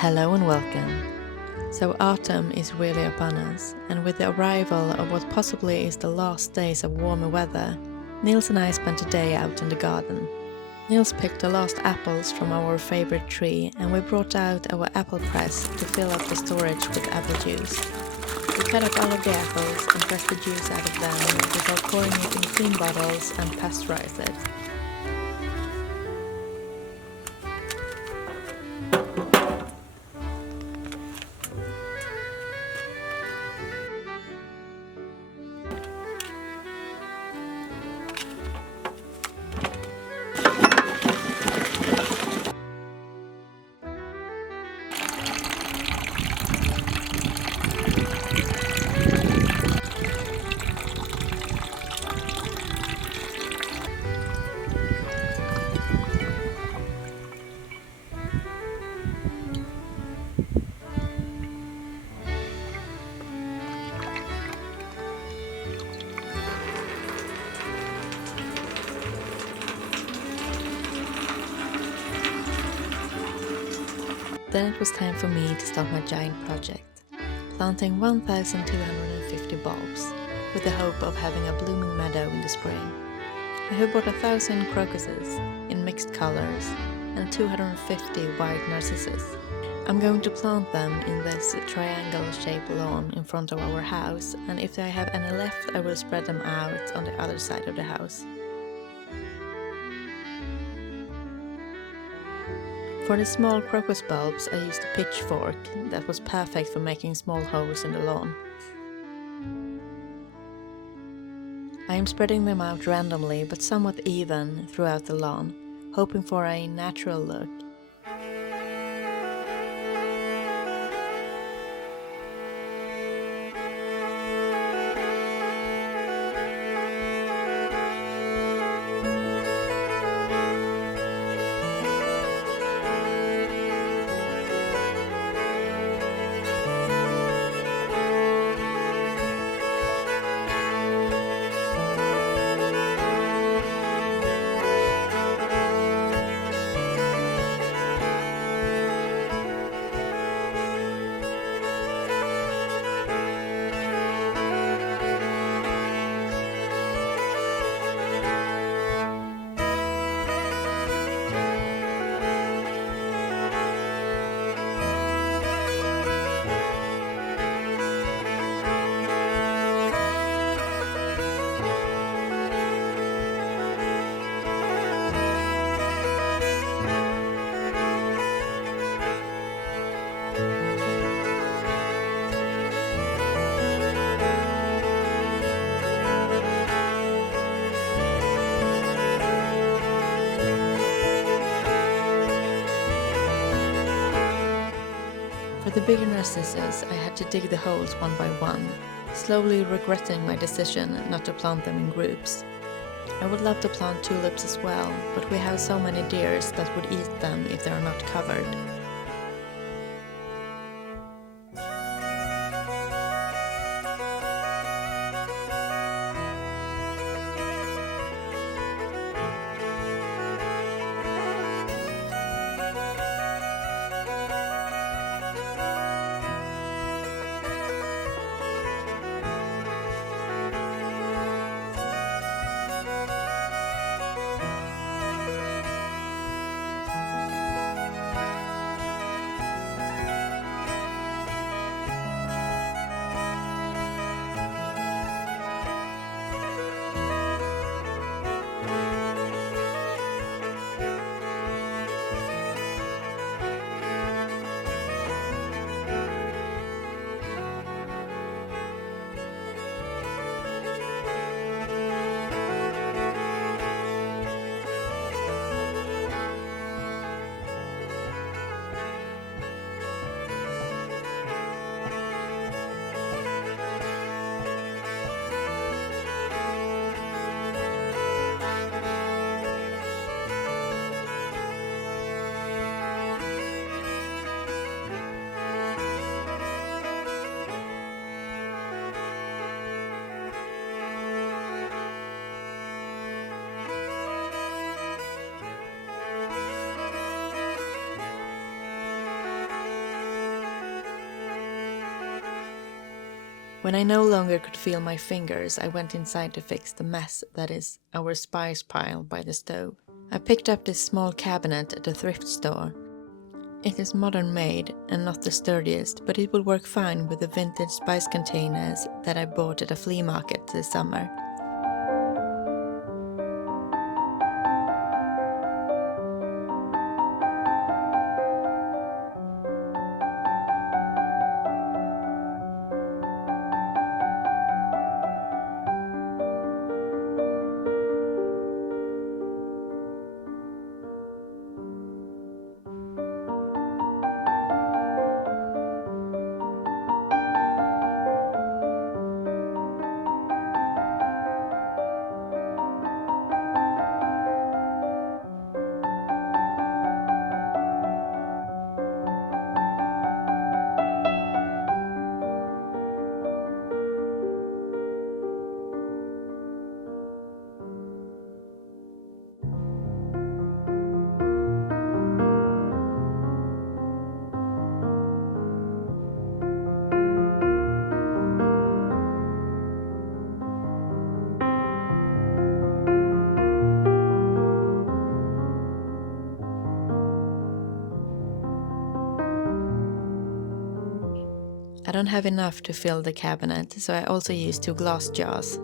Hello and welcome. So autumn is really upon us, and with the arrival of what possibly is the last days of warmer weather, Niels and I spent a day out in the garden. Niels picked the last apples from our favorite tree, and we brought out our apple press to fill up the storage with apple juice. We cut up all of the apples and pressed the juice out of them before pouring it in clean bottles and pasteurize it. Then it was time for me to start my giant project, planting 1,250 bulbs, with the hope of having a blooming meadow in the spring. I have bought 1,000 crocuses in mixed colors and 250 white narcissus. I'm going to plant them in this triangle-shaped lawn in front of our house, and if I have any left I will spread them out on the other side of the house. For the small crocus bulbs I used a pitchfork that was perfect for making small holes in the lawn. I am spreading them out randomly but somewhat even throughout the lawn, hoping for a natural look. For the bigger narcissus, I had to dig the holes one by one, slowly regretting my decision not to plant them in groups. I would love to plant tulips as well, but we have so many deers that would eat them if they are not covered. When I no longer could feel my fingers, I went inside to fix the mess that is our spice pile by the stove. I picked up this small cabinet at a thrift store. It is modern made and not the sturdiest, but it will work fine with the vintage spice containers that I bought at a flea market this summer. I don't have enough to fill the cabinet, so I also use 2 glass jars.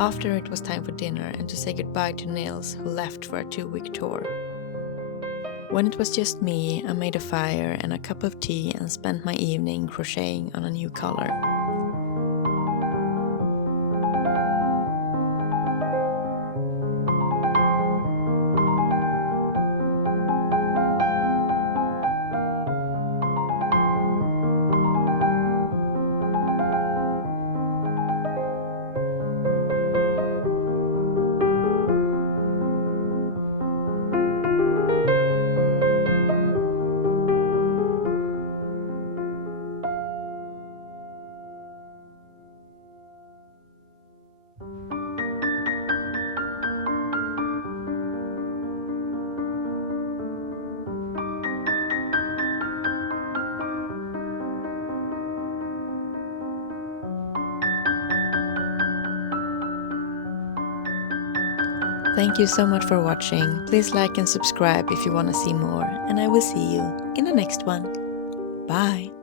After it was time for dinner and to say goodbye to Nils, who left for a 2-week tour. When it was just me, I made a fire and a cup of tea and spent my evening crocheting on a new collar. Thank you so much for watching. Please like and subscribe if you want to see more, and I will see you in the next one. Bye!